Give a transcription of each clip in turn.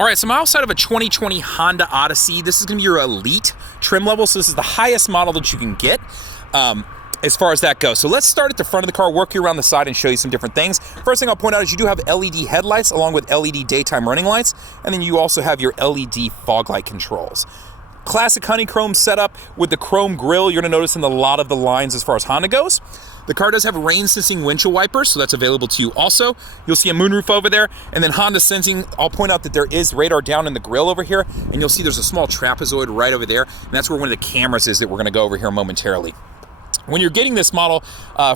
All right, so I'm outside of a 2020 Honda Odyssey. This is gonna be your Elite trim level, so this is the highest model that you can get as far as that goes. So let's start at the front of the car, work you around the side, and show you some different things. First thing I'll point out is you do have LED headlights along with LED daytime running lights, and then you also have your LED fog light controls. Classic honeycomb setup with the chrome grille. You're gonna notice in a lot of the lines as far as Honda goes. The car does have rain sensing windshield wipers, so that's available to you also. You'll see a moonroof over there, and then Honda sensing. I'll point out that there is radar down in the grille over here, and you'll see there's a small trapezoid right over there, and that's where one of the cameras is that we're gonna go over here momentarily. When you're getting this model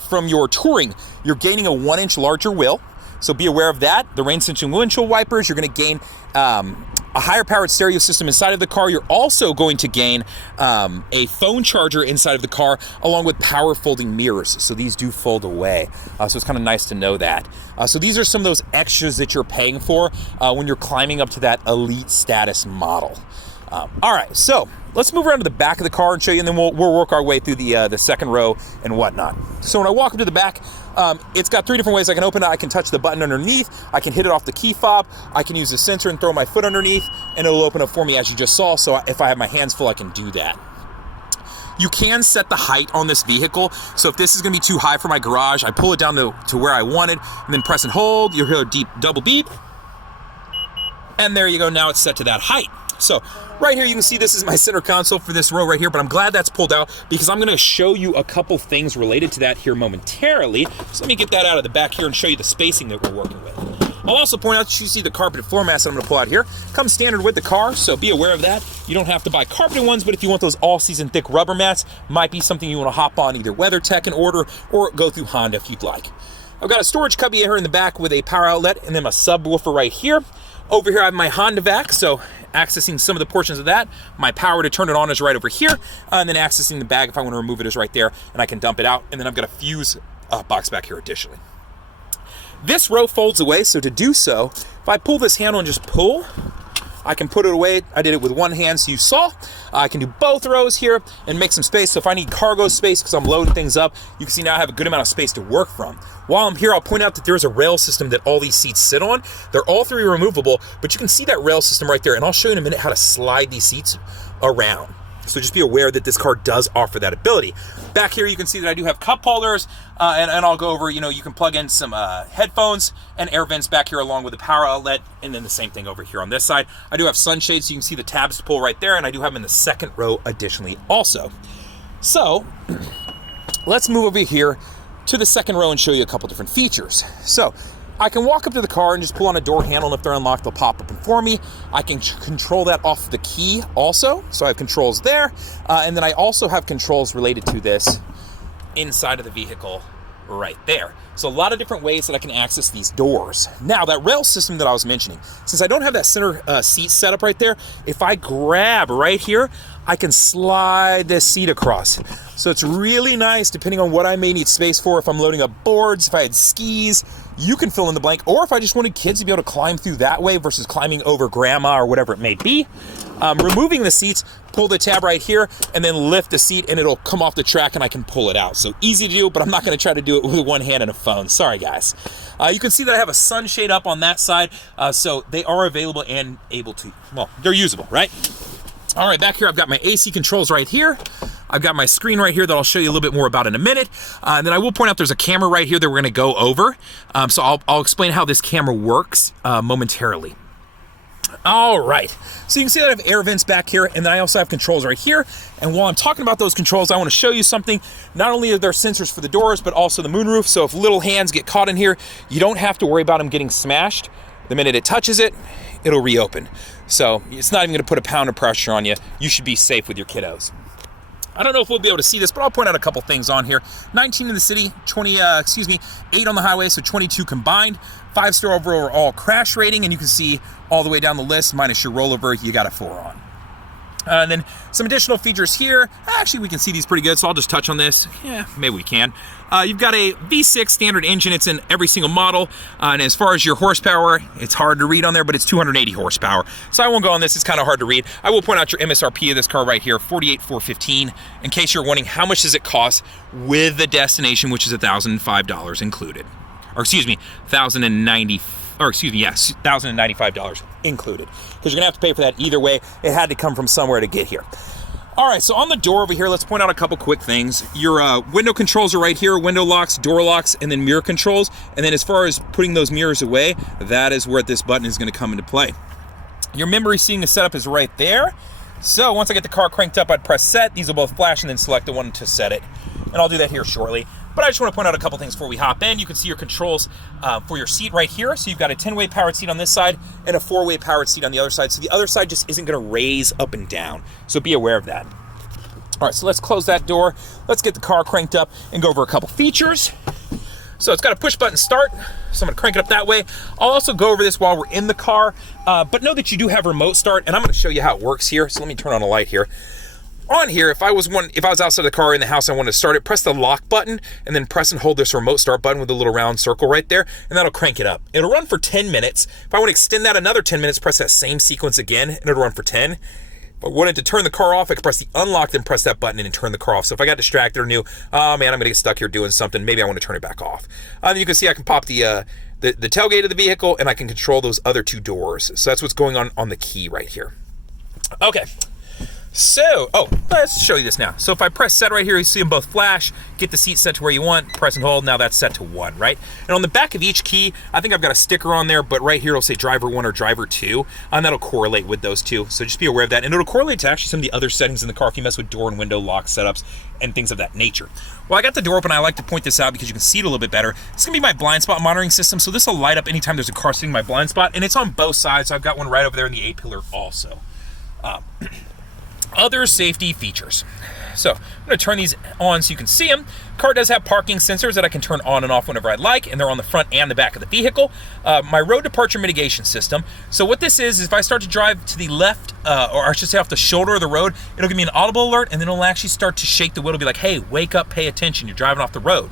from your touring, you're gaining a 1-inch larger wheel, so be aware of that. The rain sensing windshield wipers, you're gonna gain a higher powered stereo system inside of the car. You're also going to gain a phone charger inside of the car along with power folding mirrors. So these do fold away. So it's kind of nice to know that. So these are some of those extras that you're paying for when you're climbing up to that Elite status model. All right, so let's move around to the back of the car and show you, and then we'll work our way through the second row and whatnot. So when I walk up to the back, it's got 3 different ways I can open it. I can touch the button underneath, I can hit it off the key fob, I can use the sensor and throw my foot underneath, and it'll open up for me as you just saw. So if I have my hands full, I can do that. You can set the height on this vehicle. So if this is gonna be too high for my garage, I pull it down to where I wanted, and then press and hold. You'll hear a deep double beep. And there you go, now it's set to that height. So right here you can see this is my center console for this row right here, but I'm glad that's pulled out because I'm gonna show you a couple things related to that here momentarily. So let me get that out of the back here and show you the spacing that we're working with. I'll also point out that you see the carpeted floor mats that I'm gonna pull out here. Comes standard with the car, so be aware of that. You don't have to buy carpeted ones, but if you want those all-season thick rubber mats, might be something you wanna hop on either WeatherTech and order or go through Honda if you'd like. I've got a storage cubby here in the back with a power outlet and then my subwoofer right here. Over here I have my Honda vac, so accessing some of the portions of that. My power to turn it on is right over here, and then accessing the bag if I want to remove it is right there, and I can dump it out. And then I've got a fuse box back here additionally. This row folds away, so to do so, if I pull this handle and just pull, I can put it away. I did it with one hand, so you saw. I can do both rows here and make some space. So if I need cargo space because I'm loading things up, you can see now I have a good amount of space to work from. While I'm here, I'll point out that there's a rail system that all these seats sit on. They're all 3 removable, but you can see that rail system right there, and I'll show you in a minute how to slide these seats around. So just be aware that this car does offer that ability. Back here, you can see that I do have cup holders, and I'll go over, you can plug in some headphones and air vents back here along with the power outlet, and then the same thing over here on this side. I do have sunshades, so you can see the tabs to pull right there, and I do have them in the second row additionally also. So let's move over here to the second row and show you a couple different features. So I can walk up to the car and just pull on a door handle, and if they're unlocked, they'll pop up for me. I can control that off the key also, so I have controls there. And then I also have controls related to this inside of the vehicle right there. So a lot of different ways that I can access these doors. Now, that rail system that I was mentioning, since I don't have that center seat set up right there, if I grab right here, I can slide this seat across. So it's really nice depending on what I may need space for. If I'm loading up boards, if I had skis, you can fill in the blank. Or if I just wanted kids to be able to climb through that way versus climbing over grandma or whatever it may be. Removing the seats, pull the tab right here, and then lift the seat and it'll come off the track and I can pull it out. So easy to do, but I'm not gonna try to do it with one hand and a phone. Sorry, guys. You can see that I have a sunshade up on that side, so they are available and able to, well, they're usable, right? All right, back here I've got my AC controls right here. I've got my screen right here that I'll show you a little bit more about in a minute. And then I will point out there's a camera right here that we're gonna go over. So I'll explain how this camera works momentarily. All right, so you can see that I have air vents back here, and then I also have controls right here. And while I'm talking about those controls, I want to show you something. Not only are there sensors for the doors, but also the moonroof. So if little hands get caught in here, you don't have to worry about them getting smashed. The minute it touches it, it'll reopen. So it's not even going to put a pound of pressure on you. You should be safe with your kiddos. I don't know if we'll be able to see this, but I'll point out a couple things on here. 19 in the city, 8 on the highway, so 22 combined. 5-star overall crash rating, and you can see all the way down the list, minus your rollover, you got a 4 on. And then some additional features here. Actually, we can see these pretty good, so I'll just touch on this. Yeah, maybe we can. You've got a V6 standard engine. It's in every single model. And as far as your horsepower, it's hard to read on there, but it's 280 horsepower. So I won't go on this. It's kind of hard to read. I will point out your MSRP of this car right here, $48,415. In case you're wondering, how much does it cost with the destination, which is $1,005 included. Or excuse me, $1,095. or excuse me, yes, $1,095 included, because you're gonna have to pay for that either way. It had to come from somewhere to get here. All right, so on the door over here, let's point out a couple quick things. Your window controls are right here, window locks, door locks, and then mirror controls. And then as far as putting those mirrors away, that is where this button is gonna come into play. Your memory seeing setup is right there. So once I get the car cranked up, I'd press set. These will both flash and then select the one to set it. And I'll do that here shortly. But I just want to point out a couple things before we hop in. You can see your controls for your seat right here. So you've got a 10-way powered seat on this side and a 4-way powered seat on the other side. So the other side just isn't going to raise up and down. So be aware of that. All right, so let's close that door. Let's get the car cranked up and go over a couple features. So it's got a push button start, so I'm gonna crank it up that way. I'll also go over this while we're in the car, but know that you do have remote start, and I'm gonna show you how it works here. So let me turn on a light here. On here, if I was outside the car in the house, I wanted to start it, press the lock button, and then press and hold this remote start button with the little round circle right there, and that'll crank it up. It'll run for 10 minutes. If I want to extend that another 10 minutes, press that same sequence again, and it'll run for 10. If I wanted to turn the car off, I could press the unlock, then press that button and turn the car off. So if I got distracted or knew, oh man, I'm gonna get stuck here doing something, maybe I want to turn it back off. Then you can see I can pop the tailgate of the vehicle, and I can control those other two doors. So that's what's going on the key right here. Okay. So, let's show you this now. So if I press set right here, you see them both flash, get the seat set to where you want, press and hold, now that's set to 1, right? And on the back of each key, I think I've got a sticker on there, but right here it'll say driver 1 or driver 2, and that'll correlate with those two. So just be aware of that. And it'll correlate to actually some of the other settings in the car if you mess with door and window lock setups and things of that nature. Well, I got the door open. I like to point this out because you can see it a little bit better. It's gonna be my blind spot monitoring system. So this will light up anytime there's a car sitting in my blind spot, and it's on both sides. So I've got one right over there in the A-pillar also. Other safety features. So I'm going to turn these on so you can see them. Car does have parking sensors that I can turn on and off whenever I'd like, and they're on the front and the back of the vehicle. My road departure mitigation system. So what this is if I start to drive to the left, or I should say off the shoulder of the road, it'll give me an audible alert, and then it'll actually start to shake the wheel to be like, hey, wake up, pay attention, you're driving off the road.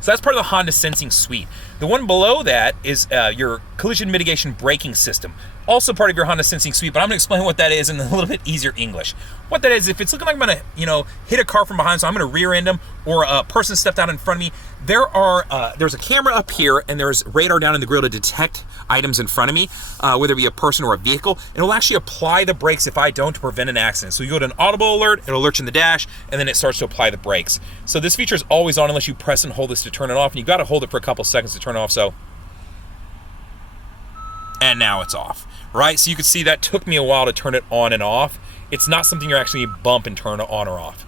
So that's part of the Honda Sensing Suite. The one below that is your collision mitigation braking system. Also part of your Honda Sensing Suite, but I'm gonna explain what that is in a little bit easier English. What that is, if it's looking like I'm gonna, hit a car from behind, so I'm gonna rear end them, or a person stepped out in front of me, there's a camera up here, and there's radar down in the grill to detect items in front of me, whether it be a person or a vehicle, and it'll actually apply the brakes if I don't to prevent an accident. So you go to an audible alert, it'll alert you in the dash, and then it starts to apply the brakes. So this feature is always on unless you press and hold this to turn it off, and you gotta hold it for a couple seconds to turn it off, so. And now it's off, right? So you can see that took me a while to turn it on and off. It's not something you're actually bump and turn on or off.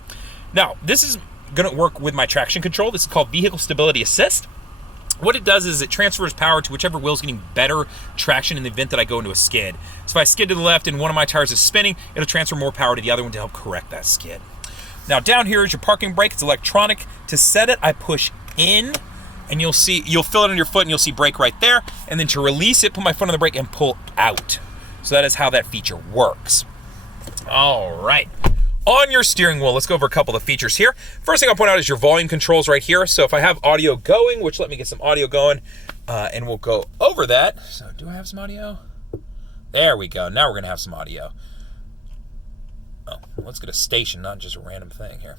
Now, this is gonna work with my traction control. This is called Vehicle Stability Assist. What it does is it transfers power to whichever wheel's getting better traction in the event that I go into a skid. So if I skid to the left and one of my tires is spinning, it'll transfer more power to the other one to help correct that skid. Now down here is your parking brake. It's electronic. To set it, I push in, and you'll feel it on your foot, and you'll see brake right there. And then to release it, put my foot on the brake and pull out. So that is how that feature works. All right. On your steering wheel, let's go over a couple of features here. First thing I'll point out is your volume controls right here. So if I have audio going, which let me get some audio going, and we'll go over that. So do I have some audio? There we go. Now we're gonna have some audio. Oh, let's get a station, not just a random thing here.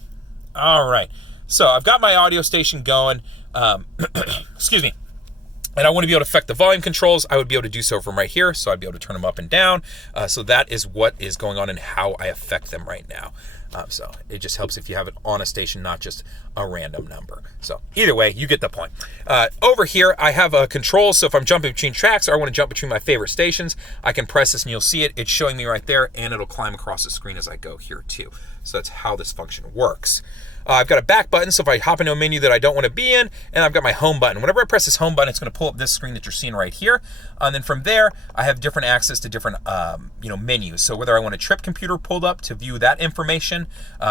All right. So I've got my audio station going. Excuse me. And I want to be able to affect the volume controls. I would be able to do so from right here. So I'd be able to turn them up and down. So that is what is going on and how I affect them right now. So it just helps if you have it on a station, not just a random number. So either way, you get the point. Over here, I have a control. So if I'm jumping between tracks or I want to jump between my favorite stations, I can press this and you'll see it. It's showing me right there, and it'll climb across the screen as I go here too. So that's how this function works. I've got a back button, so if I hop into a menu that I don't want to be in, and I've got my home button. Whenever I press this home button, it's going to pull up this screen that you're seeing right here. And then from there, I have different access to different menus. So whether I want a trip computer pulled up to view that information,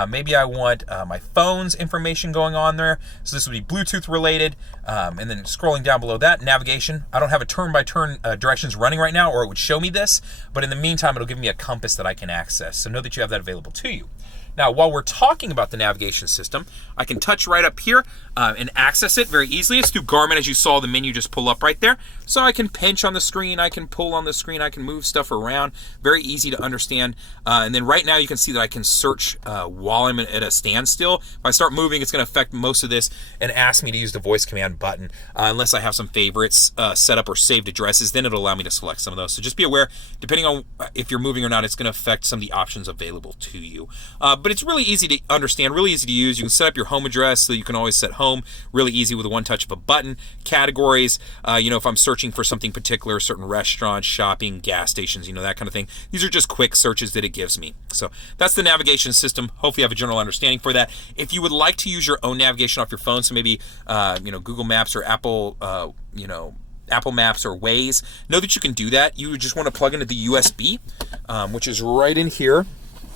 maybe I want my phone's information going on there. So this would be Bluetooth related. And then scrolling down below that, navigation. I don't have a turn-by-turn directions running right now, or it would show me this. But in the meantime, it'll give me a compass that I can access. So know that you have that available to you. Now, while we're talking about the navigation system, I can touch right up here and access it very easily. It's through Garmin, as you saw the menu just pull up right there. So I can pinch on the screen, I can pull on the screen, I can move stuff around. Very easy to understand. And then right now you can see that I can search while I'm at a standstill. If I start moving, it's going to affect most of this and ask me to use the voice command button. Unless I have some favorites set up or saved addresses, then it'll allow me to select some of those. So just be aware, depending on if you're moving or not, it's going to affect some of the options available to you. But it's really easy to understand, really easy to use. You can set up your home address, so you can always set home really easy with one touch of a button. Categories, if I'm searching for something particular, certain restaurants, shopping, gas stations, that kind of thing. These are just quick searches that it gives me. So that's the navigation system. Hopefully you have a general understanding for that. If you would like to use your own navigation off your phone, so maybe Google Maps or Apple Maps or Waze, know that you can do that. You just want to plug into the USB, which is right in here.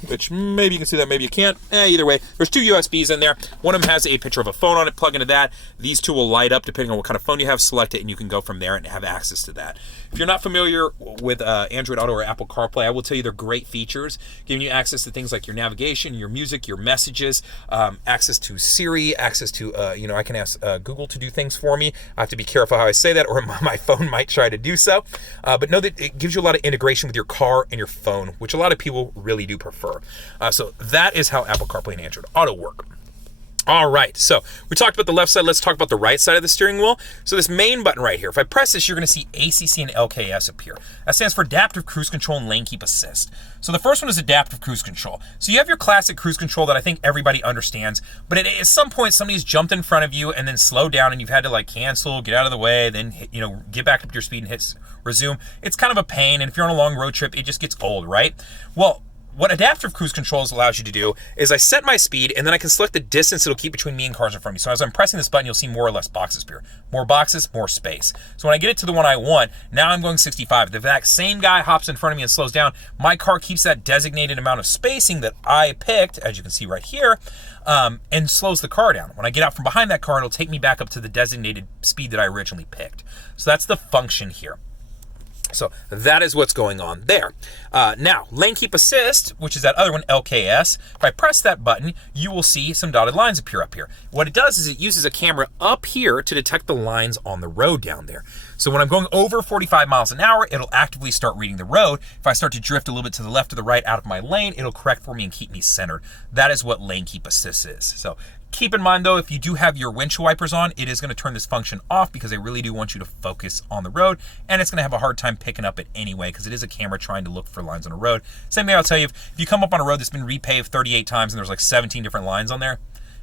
Which maybe you can see that, maybe you can't. Either way, there's 2 USBs in there. One of them has a picture of a phone on it. Plug into that. These 2 will light up depending on what kind of phone you have. Select it, and you can go from there and have access to that. If you're not familiar with Android Auto or Apple CarPlay, I will tell you they're great features, giving you access to things like your navigation, your music, your messages, access to Siri, access to, I can ask Google to do things for me. I have to be careful how I say that, or my phone might try to do so. But know that it gives you a lot of integration with your car and your phone, which a lot of people really do prefer. So that is how Apple CarPlay and Android Auto work. All right, so we talked about the left side. Let's talk about the right side of the steering wheel. So this main button right here, if I press this, you're going to see ACC and LKS appear. That stands for Adaptive Cruise Control and Lane Keep Assist. So the first one is Adaptive Cruise Control. So you have your classic cruise control that I think everybody understands, but at some point somebody's jumped in front of you and then slowed down, and you've had to cancel, get out of the way, then get back up to your speed and hit resume. It's kind of a pain, and if you're on a long road trip, it just gets old, right? Well, what Adaptive Cruise Controls allows you to do is I set my speed, and then I can select the distance it'll keep between me and cars in front of me. So as I'm pressing this button, you'll see more or less boxes appear. More boxes, more space. So when I get it to the one I want, now I'm going 65. If that same guy hops in front of me and slows down, my car keeps that designated amount of spacing that I picked, as you can see right here, and slows the car down. When I get out from behind that car, it'll take me back up to the designated speed that I originally picked. So that's the function here. So that is what's going on there. Now, Lane Keep Assist, which is that other one, LKS, if I press that button, you will see some dotted lines appear up here. What it does is it uses a camera up here to detect the lines on the road down there. So when I'm going over 45 miles an hour, it'll actively start reading the road. If I start to drift a little bit to the left or the right out of my lane, it'll correct for me and keep me centered. That is what Lane Keep Assist is. So keep in mind, though, if you do have your windshield wipers on, it is going to turn this function off because they really do want you to focus on the road, and it's going to have a hard time picking up it anyway because it is a camera trying to look for lines on a road. Same thing I'll tell you, if you come up on a road that's been repaved 38 times and there's 17 different lines on there,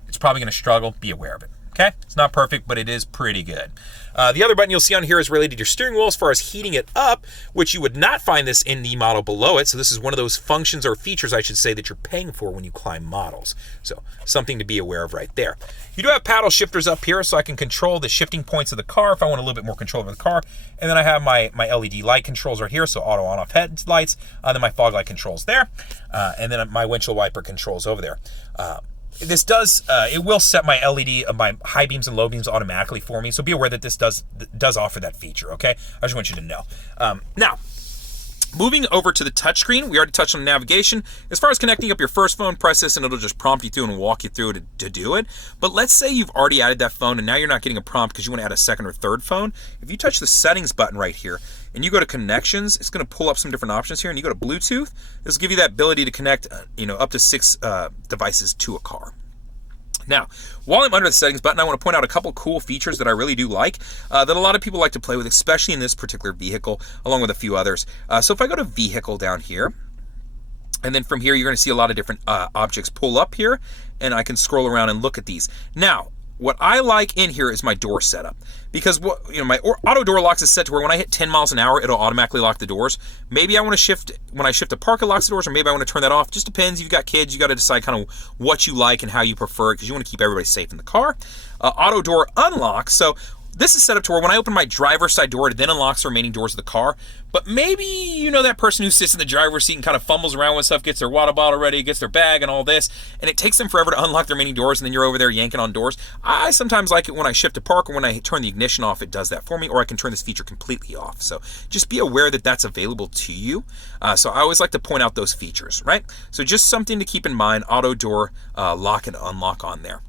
it's probably going to struggle. Be aware of it. Okay, it's not perfect, but it is pretty good. The other button you'll see on here is related to your steering wheel as far as heating it up, which you would not find this in the model below it. So this is one of those functions or features, I should say, that you're paying for when you climb models. So something to be aware of right there. You do have paddle shifters up here, so I can control the shifting points of the car if I want a little bit more control over the car. And then I have my LED light controls right here, so auto on-off headlights. Then my fog light controls there. And then my windshield wiper controls over there. This does, it will set my LED, my high beams and low beams automatically for me. So be aware that this does offer that feature, okay? I just want you to know. Now, moving over to the touchscreen, we already touched on navigation. As far as connecting up your first phone, press this and it'll just prompt you through and walk you through to do it. But let's say you've already added that phone and now you're not getting a prompt because you want to add a second or third phone. If you touch the settings button right here and you go to connections, it's going to pull up some different options here, and you go to Bluetooth. This will give you that ability to connect up to 6 devices to a car. Now, while I'm under the settings button, I want to point out a couple cool features that I really do like, that a lot of people like to play with, especially in this particular vehicle, along with a few others. So if I go to vehicle down here, and then from here, you're going to see a lot of different objects pull up here, and I can scroll around and look at these. Now, what I like in here is my door setup, because my auto door locks is set to where when I hit 10 miles an hour, it'll automatically lock the doors. Maybe I want to shift, when I shift to park, it locks the doors, or maybe I want to turn that off. Just depends. You've got kids, you got to decide kind of what you like and how you prefer it, because you want to keep everybody safe in the car. Auto door unlock. So This is set up to where when I open my driver's side door, it then unlocks the remaining doors of the car. But maybe you know that person who sits in the driver's seat and kind of fumbles around with stuff, gets their water bottle ready, gets their bag and all this, and it takes them forever to unlock the remaining doors, and then you're over there yanking on doors. I sometimes like it when I shift to park or when I turn the ignition off, it does that for me, or I can turn this feature completely off. So just be aware that that's available to you. So I always like to point out those features, right? So just something to keep in mind, auto door lock and unlock on there.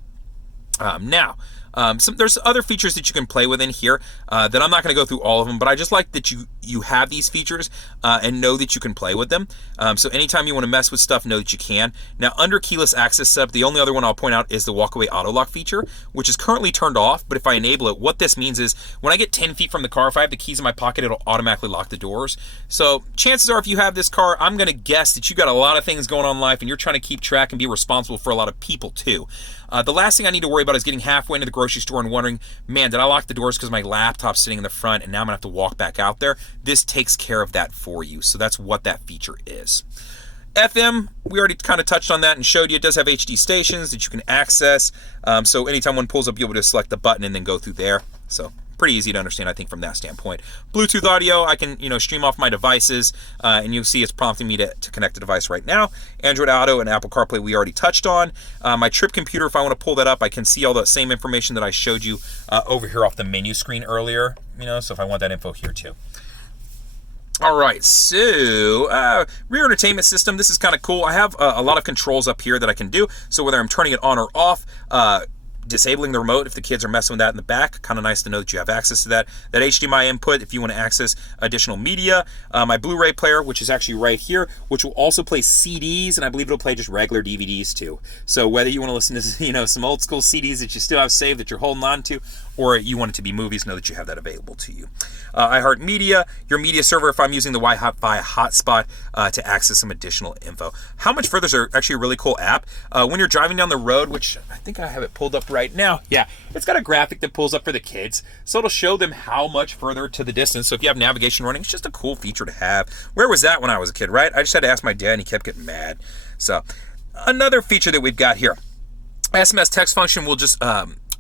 There's other features that you can play with in here that I'm not going to go through all of them, but I just like that you have these features and know that you can play with them. So anytime you want to mess with stuff, know that you can. Now, under keyless access setup, the only other one I'll point out is the walkaway auto lock feature, which is currently turned off, but if I enable it, what this means is when I get 10 feet from the car, if I have the keys in my pocket, it'll automatically lock the doors. So chances are if you have this car, I'm going to guess that you got a lot of things going on in life and you're trying to keep track and be responsible for a lot of people too. The last thing I need to worry about is getting halfway into the grocery store and wondering, man, did I lock the doors because my laptop's sitting in the front and now I'm gonna have to walk back out there? This takes care of that for you. So that's what that feature is. FM, we already kind of touched on that and showed you. It does have HD stations that you can access. So anytime one pulls up, you'll be able to select the button and then go through there. So pretty easy to understand, I think, from that standpoint. Bluetooth audio, I can stream off my devices, and you'll see it's prompting me to connect the device right now. Android Auto and Apple CarPlay we already touched on. My trip computer, if I want to pull that up, I can see all the same information that I showed you over here off the menu screen earlier. So if I want that info here too. All right, so rear entertainment system, this is kind of cool. I have a lot of controls up here that I can do. So whether I'm turning it on or off, disabling the remote if the kids are messing with that in the back, kind of nice to know that you have access to that. That HDMI input if you want to access additional media. My Blu-ray player, which is actually right here, which will also play CDs, and I believe it'll play just regular DVDs too. So whether you want to listen to some old school CDs that you still have saved that you're holding on to, or you want it to be movies, know that you have that available to you. iHeartMedia, your media server if I'm using the Wi-Fi hotspot to access some additional info. How Much Further is actually a really cool app. When you're driving down the road, which I think I have it pulled up right now. Yeah, it's got a graphic that pulls up for the kids. So it'll show them how much further to the distance. So if you have navigation running, it's just a cool feature to have. Where was that when I was a kid, right? I just had to ask my dad and he kept getting mad. So another feature that we've got here. SMS text function will just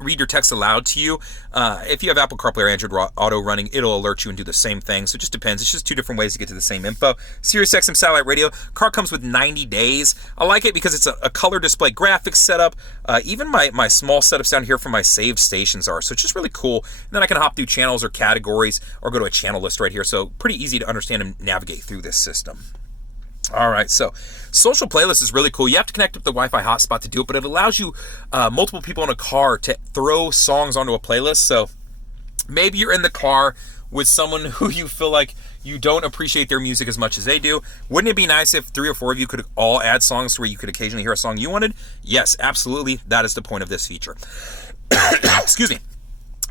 read your text aloud to you. If you have Apple CarPlay or Android Auto running, it'll alert you and do the same thing. So it just depends. It's just two different ways to get to the same info. Sirius XM satellite radio. Car comes with 90 days. I like it because it's a color display graphics setup. Even my small setups down here for my saved stations are. So it's just really cool. And then I can hop through channels or categories or go to a channel list right here. So pretty easy to understand and navigate through this system. All right, so social playlist is really cool. You have to connect up the Wi-Fi hotspot to do it, but it allows you multiple people in a car to throw songs onto a playlist. So maybe you're in the car with someone who you feel like you don't appreciate their music as much as they do. Wouldn't it be nice if 3 or 4 of you could all add songs to where you could occasionally hear a song you wanted? Yes, absolutely. That is the point of this feature. Excuse me.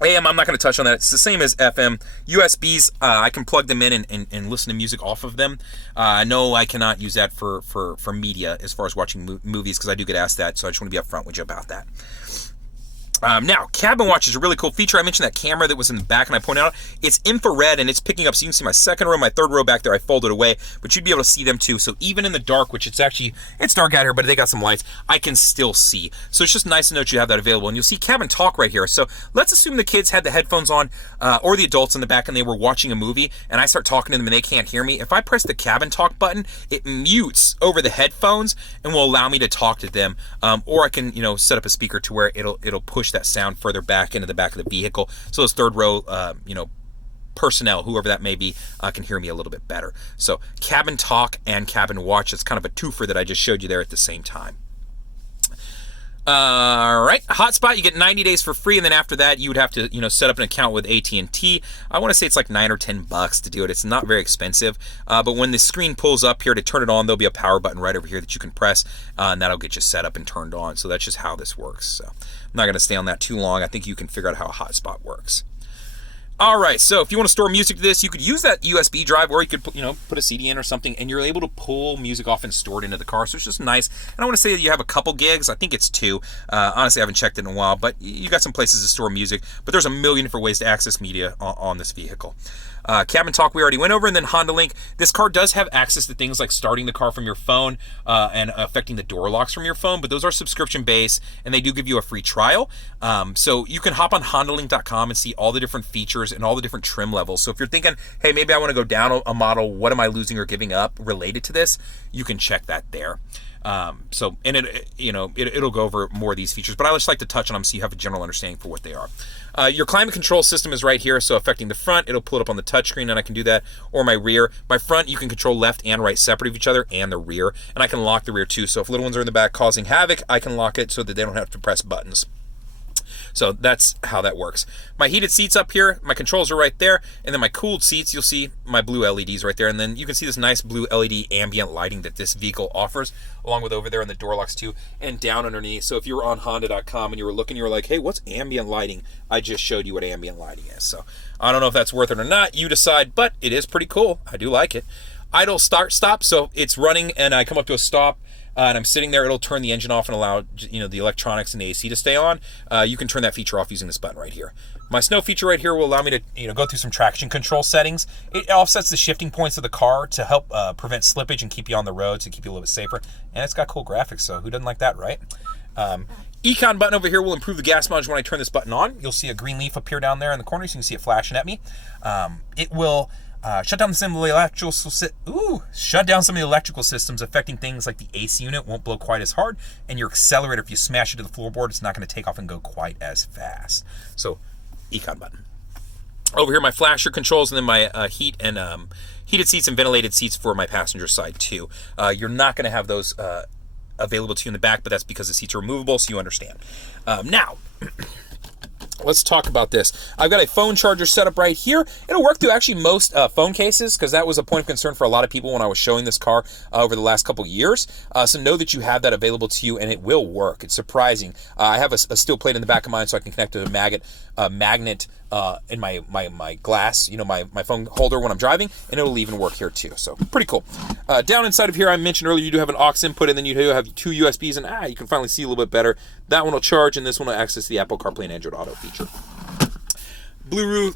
AM, I'm not going to touch on that. It's the same as FM. USBs, I can plug them in and listen to music off of them. No, I cannot use that for media as far as watching movies because I do get asked that, so I just want to be upfront with you about that. Now, cabin watch is a really cool feature. I mentioned that camera that was in the back, and I pointed out it's infrared, and it's picking up, so you can see my second row, my third row back there. I folded away, but you'd be able to see them too. So even in the dark, which it's dark out here, but they got some lights, I can still see. So it's just nice to know that you have that available. And you'll see cabin talk right here. So let's assume the kids had the headphones on, or the adults in the back, and they were watching a movie, and I start talking to them and they can't hear me. If I press the cabin talk button, it mutes over the headphones and will allow me to talk to them. Or I can, set up a speaker to where it'll push that sound further back into the back of the vehicle, so those third row personnel, whoever that may be, can hear me a little bit better. So cabin talk and cabin watch, it's kind of a twofer that I just showed you there at the same time. All right, hotspot, you get 90 days for free, and then after that you would have to set up an account with AT&T. I want to say it's like $9 or $10 to do it. It's not very expensive, but when the screen pulls up here to turn it on, there'll be a power button right over here that you can press, and that'll get you set up and turned on. So that's just how this works. So I'm not going to stay on that too long. I think you can figure out how a hotspot works. All right, so if you want to store music to this, you could use that USB drive, or you could put a CD in or something, and you're able to pull music off and store it into the car. So it's just nice. And I want to say that you have a couple gigs. I think it's 2. Honestly, I haven't checked it in a while, but you got some places to store music. But there's a million different ways to access media on this vehicle. Cabin talk we already went over, and then Honda Link. This car does have access to things like starting the car from your phone and affecting the door locks from your phone, but those are subscription based, and they do give you a free trial. So you can hop on HondaLink.com and see all the different features and all the different trim levels. So if you're thinking, hey, maybe I want to go down a model, what am I losing or giving up related to this, you can check that there. It'll go over more of these features, but I just like to touch on them so you have a general understanding for what they are. Your climate control system is right here, so affecting the front, it'll pull it up on the touchscreen, and I can do that, or my rear. My front, you can control left and right separate of each other, and the rear, and I can lock the rear too, so if little ones are in the back causing havoc, I can lock it so that they don't have to press buttons. So that's how that works. My heated seats up here, my controls are right there, and then my cooled seats, you'll see my blue LEDs right there, and then you can see this nice blue LED ambient lighting that this vehicle offers, along with over there in the door locks too, and down underneath. So if you were on Honda.com and you were looking, you were like, hey, what's ambient lighting? I just showed you what ambient lighting is. So I don't know if that's worth it or not, you decide, but it is pretty cool. I do like it. Idle, start, stop, so it's running and I come up to a stop, and I'm sitting there, it'll turn the engine off and allow the electronics and the AC to stay on. You can turn that feature off using this button right here. My snow feature right here will allow me to go through some traction control settings. It offsets the shifting points of the car to help prevent slippage and keep you on the road, to keep you a little bit safer. And it's got cool graphics, so who doesn't like that, right? Econ button over here will improve the gas mileage when I turn this button on. You'll see a green leaf appear down there in the corner, so you can see it flashing at me. It will shut down some of the electrical systems, affecting things like the AC unit won't blow quite as hard, and your accelerator, if you smash it to the floorboard, it's not going to take off and go quite as fast. So, econ button. Over here, my flasher controls, and then my heated seats and ventilated seats for my passenger side too. You're not going to have those available to you in the back, but that's because the seats are removable, so you understand. Now, let's talk about this. I've got a phone charger set up right here. It'll work through actually most phone cases, because that was a point of concern for a lot of people when I was showing this car over the last couple years. So know that you have that available to you, and it will work. It's surprising. I have a steel plate in the back of mine, so I can connect to a magnet in my glass, my phone holder when I'm driving, and it'll even work here too. So pretty cool. Down inside of here, I mentioned earlier, you do have an aux input, and then you do have 2 USBs, and you can finally see a little bit better. That one will charge, and this one will access the Apple CarPlay and Android Auto feature. Blu-ray,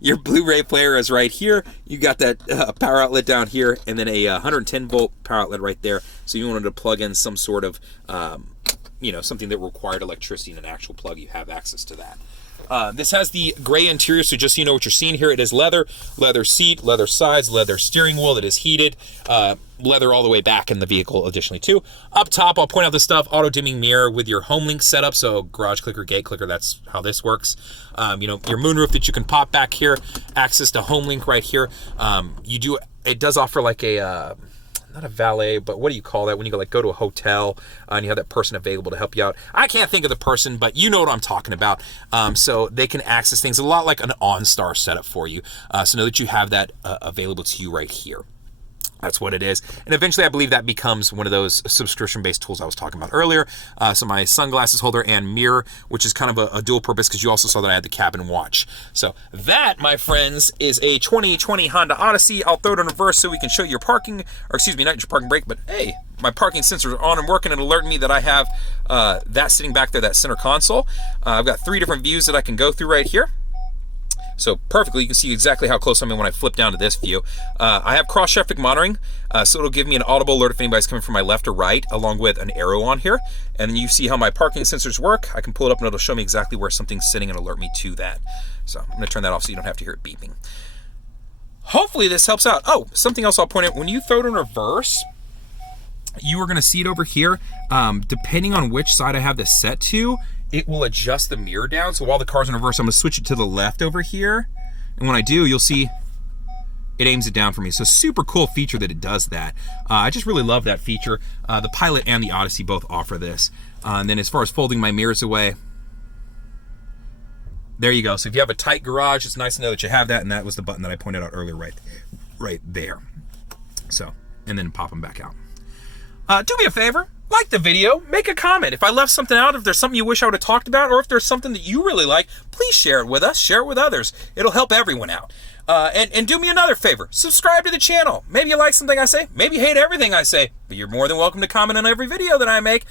your Blu-ray player is right here. You got that power outlet down here, and then a 110 volt power outlet right there. So you wanted to plug in some sort of something that required electricity in an actual plug, you have access to that. This has the gray interior, so just so you know what you're seeing here, it is leather seat, leather sides, leather steering wheel that is heated, leather all the way back in the vehicle additionally too. Up top, I'll point out this stuff, auto dimming mirror with your home link setup, so garage clicker, gate clicker, that's how this works. Your moonroof that you can pop back here, access to home link right here. It does offer like a not a valet, but what do you call that when you go to a hotel and you have that person available to help you out? I can't think of the person, but you know what I'm talking about. So they can access things a lot like an OnStar setup for you. So know that you have that available to you right here. That's what it is. And eventually I believe that becomes one of those subscription-based tools I was talking about earlier. So my sunglasses holder and mirror, which is kind of a dual purpose, because you also saw that I had the cabin watch. So that, my friends, is a 2020 Honda Odyssey. I'll throw it in reverse so we can show you your parking, or excuse me, not your parking brake, but hey, my parking sensors are on and working and alerting me that I have that sitting back there, that center console. I've got 3 different views that I can go through right here. So perfectly, you can see exactly how close I'm in when I flip down to this view. I have cross traffic monitoring, so it'll give me an audible alert if anybody's coming from my left or right, along with an arrow on here. And then you see how my parking sensors work. I can pull it up and it'll show me exactly where something's sitting and alert me to that. So I'm gonna turn that off so you don't have to hear it beeping. Hopefully this helps out. Oh, something else I'll point out, when you throw it in reverse, you are gonna see it over here. Depending on which side I have this set to, it will adjust the mirror down. So while the car's in reverse, I'm gonna switch it to the left over here. And when I do, you'll see it aims it down for me. So super cool feature that it does that. I just really love that feature. The Pilot and the Odyssey both offer this. And then as far as folding my mirrors away, there you go. So if you have a tight garage, it's nice to know that you have that, and that was the button that I pointed out earlier right there. So, and then pop them back out. Do me a favor, like the video, make a comment. If I left something out, if there's something you wish I would have talked about, or if there's something that you really like, please share it with us, share it with others. It'll help everyone out. And do me another favor, subscribe to the channel. Maybe you like something I say, maybe you hate everything I say, but you're more than welcome to comment on every video that I make.